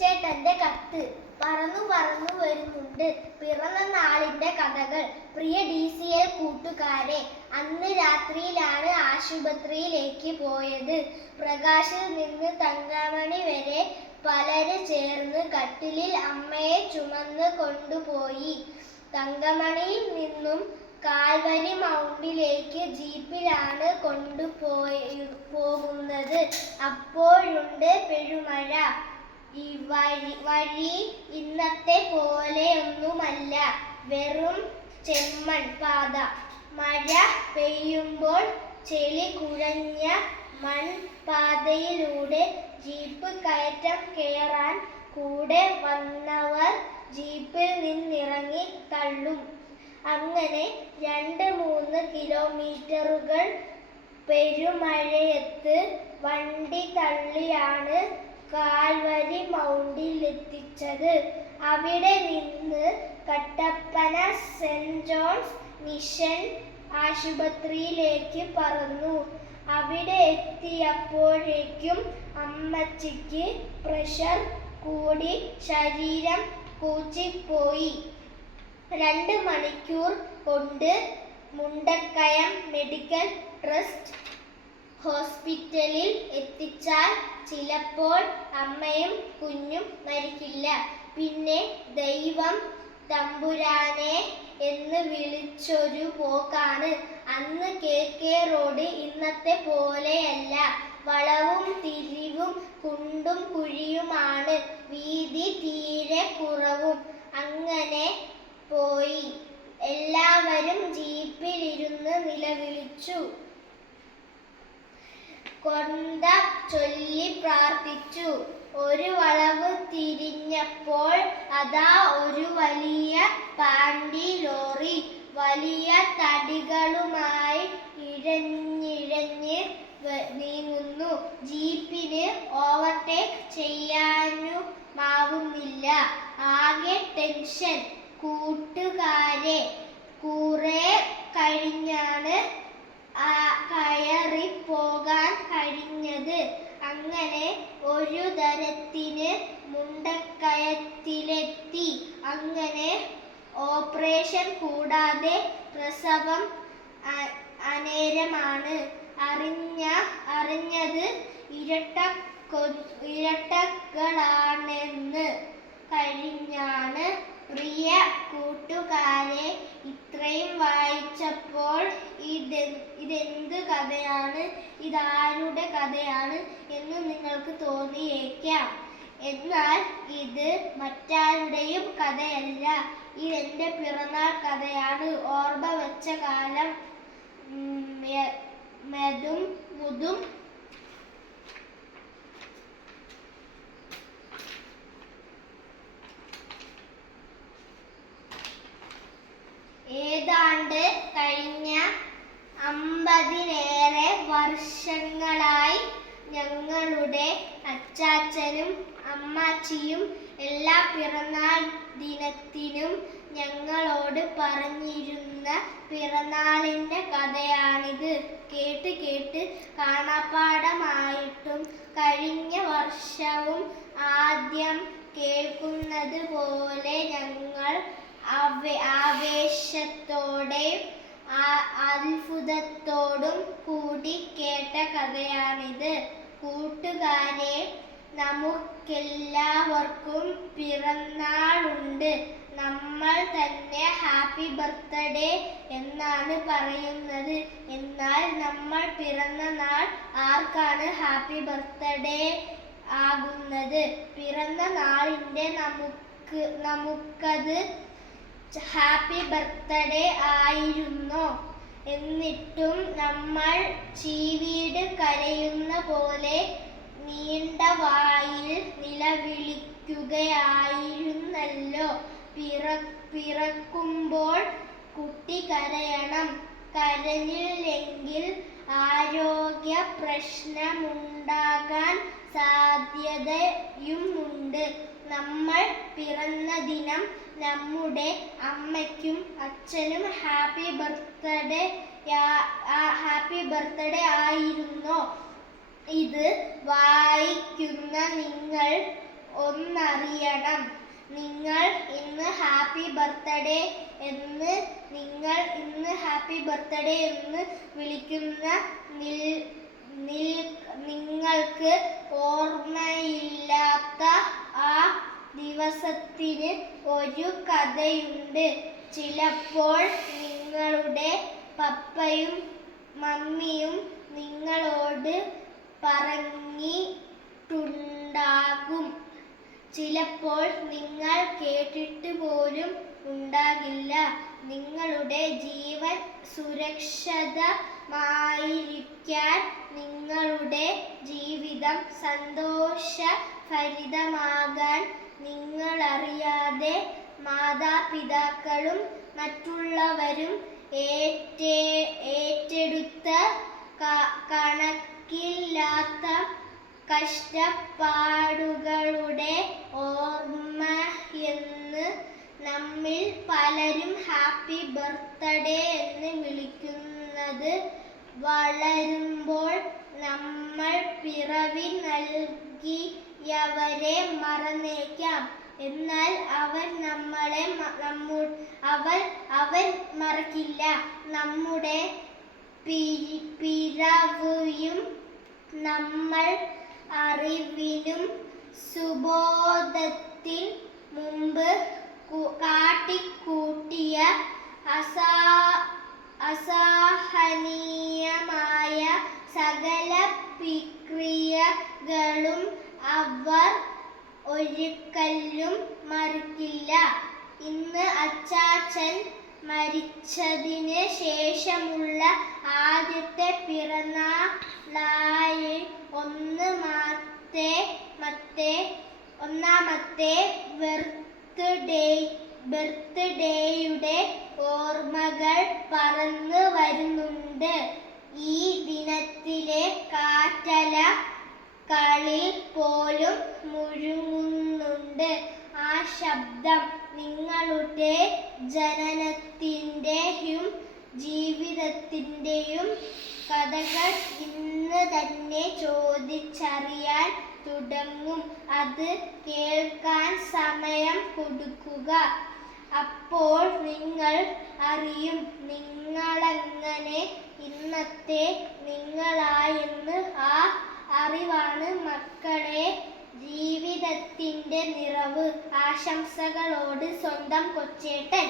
ചേട്ടന്റെ കത്ത്. പറന്നു പറന്നു വരുന്നുണ്ട് പിറന്ന നാളിന്റെ കഥകൾ. പ്രിയ DCL കൂട്ടുകാരെ, അന്ന് രാത്രിയിലാണ് ആശുപത്രിയിലേക്ക് പോയത്. പ്രകാശിൽ നിന്ന് തങ്കമണി വരെ പലര് ചേർന്ന് കട്ടിലിൽ അമ്മയെ ചുമന്ന് കൊണ്ടുപോയി. തങ്കമണിയിൽ നിന്നും കാൽവരി മൗണ്ടിലേക്ക് ജീപ്പിലാണ് പോകുന്നത്. അപ്പോഴുണ്ട് പെരുമഴ. വഴി ഇന്നത്തെ പോലെയൊന്നുമല്ല, വെറും ചെമ്മൺ പാത. മഴ പെയ്യുമ്പോൾ ചെളി കുഴഞ്ഞ മൺപാതയിലൂടെ ജീപ്പ് കയറ്റം കയറാൻ കൂടെ വന്നവർ ജീപ്പിൽ നിന്നിറങ്ങി തള്ളും. അങ്ങനെ 2-3 കിലോമീറ്ററുകൾ പെരുമഴയത്ത് വണ്ടി തള്ളിയാണ് കാൽവരി മൗണ്ടിലെത്തിച്ചത്. അവിടെ നിന്ന് കട്ടപ്പന സെന്റ് ജോൺസ് മിഷൻ ആശുപത്രിയിലേക്ക് പറന്നു. അവിടെ എത്തിയപ്പോഴേക്കും അമ്മച്ചിക്ക് പ്രഷർ കൂടി ശരീരം കൂച്ചിപ്പോയി. 2 മണിക്കൂർ കൊണ്ട് മുണ്ടക്കയം മെഡിക്കൽ ട്രസ്റ്റ് ഹോസ്പിറ്റലിൽ എത്തിച്ചാൽ ചിലപ്പോൾ അമ്മയും കുഞ്ഞും മരിക്കില്ല. പിന്നെ ദൈവം തമ്പുരാനെ എന്ന് വിളിച്ചൊരു പോക്കാണ്. അന്ന് KK റോഡ് ഇന്നത്തെ പോലെയല്ല, വളവും തിരിവും കുണ്ടും കുഴിയുമാണ്, വീതി തീരെ കുറവും. അങ്ങനെ പോയി. എല്ലാവരും ജീപ്പിലിരുന്ന് നിലവിളിച്ചു, കൊന്ത ചൊല്ലി പ്രാർത്ഥിച്ചു. ഒരു വളവ് തിരിഞ്ഞപ്പോൾ അതാ ഒരു വലിയ പാണ്ടി ലോറി വലിയ തടികളുമായി ഇഴഞ്ഞിഴഞ്ഞ് നീങ്ങുന്നു. ജീപ്പിന് ഓവർടേക്ക് ചെയ്യാനുമാവുന്നില്ല. ആകെ ടെൻഷൻ. കൂട്ടുകാരെ, കുറെ കഴിഞ്ഞാണ് കയറിപ്പോകാൻ കഴിഞ്ഞത്. അങ്ങനെ ഒരു തരത്തിന് മുണ്ടക്കയത്തിലെത്തി. അങ്ങനെ ഓപ്പറേഷൻ കൂടാതെ പ്രസവം അനേരമാണ്. അറിഞ്ഞത് ഇരട്ടകളാണെന്ന് കഴിഞ്ഞാണ്. പ്രിയ കൂട്ടുകാരെ, ഇത്രയും വായിച്ചപ്പോൾ ഇതെന്ത് കഥയാണ്, ഇതാരുടെ കഥയാണ് എന്ന് നിങ്ങൾക്ക് തോന്നിയേക്കാം. എന്നാൽ ഇത് മറ്റാരുടെയും കഥയല്ല, ഇതെന്റെ പിറന്നാൾ കഥയാണ്. ഓർമ്മ വെച്ച കാലം മെതും മുതും ഏതാണ്ട് കഴിഞ്ഞ 50-ലേറെ വർഷങ്ങളായി ഞങ്ങളുടെ അച്ചാച്ചനും അമ്മാച്ചിയും എല്ലാ പിറന്നാൾ ദിനത്തിനും ഞങ്ങളോട് പറഞ്ഞിരുന്ന പിറന്നാളിന്റെ കഥയാണിത്. കേട്ട് കേട്ട് കാണാപ്പാഠമായിട്ടും കഴിഞ്ഞ വർഷവും ആദ്യം കേൾക്കുന്നത് പോലെ ഞങ്ങൾ ആവേശത്തോടെ അത്ഭുതത്തോടും കൂടി കേട്ട കഥയാണിത്. കൂട്ടുകാരെ, നമുക്കെല്ലാവർക്കും പിറന്നാളുണ്ട്. നമ്മൾ തന്നെ ഹാപ്പി ബർത്ത്ഡേ എന്നാണ് പറയുന്നത്. എന്നാൽ നമ്മൾ പിറന്ന നാൾ ആർക്കാണ് ഹാപ്പി ബർത്ത്ഡേ ആകുന്നത്? പിറന്ന നാളിന്റെ നമുക്കത് ഹാപ്പി ബർത്ത്ഡേ ആയിരുന്നോ? എന്നിട്ടും നമ്മൾ ചീവീട് കരയുന്ന പോലെ നീണ്ട വായിൽ നിലവിളിക്കുകയായിരുന്നല്ലോ. പിറക്കുമ്പോൾ കുട്ടി കരയണം. കരഞ്ഞില്ലെങ്കിൽ ആരോഗ്യ പ്രശ്നമുണ്ടാകാൻ സാധ്യതയുമുണ്ട്. നമ്മൾ പിറന്ന ദിനം നമ്മുടെ അമ്മയ്ക്കും അച്ഛനും ഹാപ്പി ബർത്ത്ഡേ ആയിരുന്നോ? ഇത് വായിക്കുന്ന നിങ്ങൾ ഒന്നറിയണം. നിങ്ങൾ ഇന്ന് ഹാപ്പി ബർത്ത്ഡേ എന്ന് വിളിക്കുന്ന നിങ്ങൾക്ക് ഓർമ്മയില്ലാത്ത ആ ദിവസത്തിന് ഒരു കഥയുണ്ട്. ചിലപ്പോൾ നിങ്ങളുടെ പപ്പയും മമ്മിയും നിങ്ങളോട് പറഞ്ഞിട്ടുണ്ടാകും. ചിലപ്പോൾ നിങ്ങൾ കേട്ടിട്ട് പോലും ഉണ്ടാകില്ല. നിങ്ങളുടെ ജീവൻ സുരക്ഷിതമായിരിക്കാൻ, നിങ്ങളുടെ ജീവിതം സന്തോഷഭരിതമാകാൻ നിങ്ങളറിയാതെ മാതാപിതാക്കളും മറ്റുള്ളവരും ഏറ്റെടുത്ത കണക്കില്ലാത്ത കഷ്ടപ്പാടുകളുടെ ഓർമ്മയെന്ന് നമ്മിൽ പലരും ഹാപ്പി ബർത്ത്ഡേ എന്ന് വിളിക്കുന്നത്. വളരുമ്പോൾ നമ്മൾ പിറവി നൽകിയവരെ മറന്നേക്കാം. എന്നാൽ അവർ മറക്കില്ല. നമ്മുടെ പിറവിയും നമ്മൾ അറിവിനും സുബോധത്തിൽ മുമ്പ് കാട്ടിക്കൂട്ടിയ അസഹനീയമായ സകല പ്രക്രിയകളും അവർ ഒരിക്കലും മറക്കില്ല. ഇന്ന് അച്ചാച്ചൻ മരിച്ചതിന് ശേഷമുള്ള ആദ്യത്തെ പിറന്നാളായി ഒന്നാമത്തെ ബർത്ത്ഡേയുടെ ഓർമ്മകൾ പറന്നു വരുന്നുണ്ട്. ഈ ദിനത്തിലെ കാറ്റല കളിൽ പോലും മുഴുകുന്നുണ്ട് ആ ശബ്ദം. നിങ്ങളുടെ ജനനത്തിൻ്റെയും ജീവിതത്തിൻ്റെയും കഥകൾ ഇന്ന് തന്നെ ചോദിച്ചറിയാൻ തുടങ്ങും. അത് കേൾക്കാൻ സമയം കൊടുക്കുക. അപ്പോൾ നിങ്ങൾ അറിയും നിങ്ങളെങ്ങനെ ഇന്നത്തെ നിങ്ങളായെന്ന്. ആ അറിവാണ് മക്കളെ ജീവിതത്തിൻ്റെ നിറവ്. ആശംസകളോട് സ്വന്തം കൊച്ചേട്ടൻ.